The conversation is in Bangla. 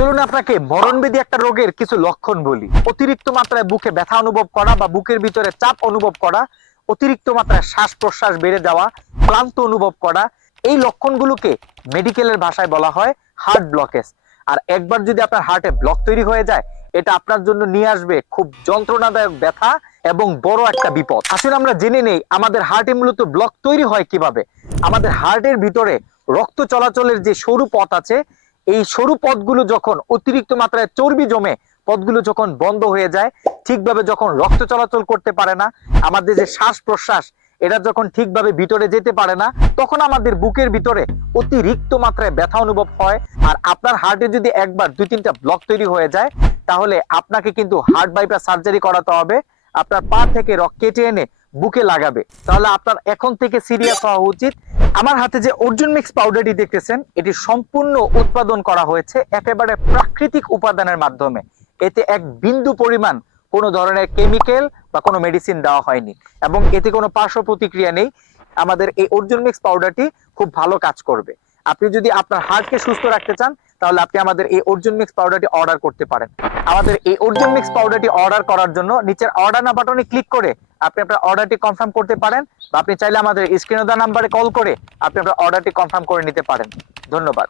চলুন আপনাকে মরণবেদী একটা রোগের কিছু লক্ষণ বলি। অতিরিক্ত মাত্রায় বুকে ব্যথা অনুভব করা বা বুকের ভিতরে চাপ অনুভব করা, অতিরিক্ত মাত্রায় শ্বাস প্রশ্বাস বেড়ে যাওয়া, ক্লান্ত অনুভব করা, এই লক্ষণগুলোকে মেডিকেলের ভাষায় বলা হয় হার্ট ব্লকেজ। আর একবার যদি আপনার হার্টে ব্লক তৈরি হয়ে যায়, এটা আপনার জন্য নিয়ে আসবে খুব যন্ত্রণাদায়ক ব্যথা এবং বড় একটা বিপদ। আসলে আমরা জেনে নেই আমাদের হার্টে মূলত ব্লক তৈরি হয় কিভাবে। আমাদের হার্টের ভিতরে রক্ত চলাচলের যে সরু পথ আছে, এই সরু পথগুলো যখন অতিরিক্ত মাত্রায় চর্বি জমে পথগুলো যখন বন্ধ হয়ে যায়, ঠিকভাবে যখন রক্ত চলাচল করতে পারে না, আমাদের যে শ্বাস প্রশ্বাস এটা যখন ঠিকভাবে ভিতরে যেতে পারে না, তখন আমাদের বুকের ভিতরে অতিরিক্ত মাত্রায় ব্যথা অনুভব হয়। আর আপনার হার্টে যদি একবার 2-3টা ব্লক তৈরি হয়ে যায়, তাহলে আপনাকে কিন্তু হার্ট বাইপাস সার্জারি করাতে হবে। আপনার পা থেকে রক্ত কেটে এনে বুকে লাগাবে। তাহলে আপনার এখন থেকে সিরিয়াস হওয়া উচিত। আমার হাতে যে অর্জুন মিক্স পাউডারটি দেখতেছেন, এটি সম্পূর্ণ উৎপাদন করা হয়েছে একেবারে প্রাকৃতিক উপাদানের মাধ্যমে। এতে এক বিন্দু পরিমাণ কোনো ধরনের কেমিক্যাল বা কোনো মেডিসিন দেওয়া হয়নি এবং এতে কোনো পার্শ্ব প্রতিক্রিয়া নেই। আমাদের এই অর্জুন মিক্স পাউডারটি খুব ভালো কাজ করবে। আপনি যদি আপনার হার্টকে সুস্থ রাখতে চান, তাহলে আপনি আমাদের এই অর্জুন মিক্স পাউডারটি অর্ডার করতে পারেন। আমাদের এই অর্জুন মিক্স পাউডারটি অর্ডার করার জন্য নিচের অর্ডার নাও বাটনে ক্লিক করে আপনি আপনার অর্ডারটি কনফার্ম করতে পারেন, বা আপনি চাইলে আমাদের স্ক্রিনে দেওয়া নাম্বারে কল করে আপনি আপনার অর্ডারটি কনফার্ম করে নিতে পারেন। ধন্যবাদ।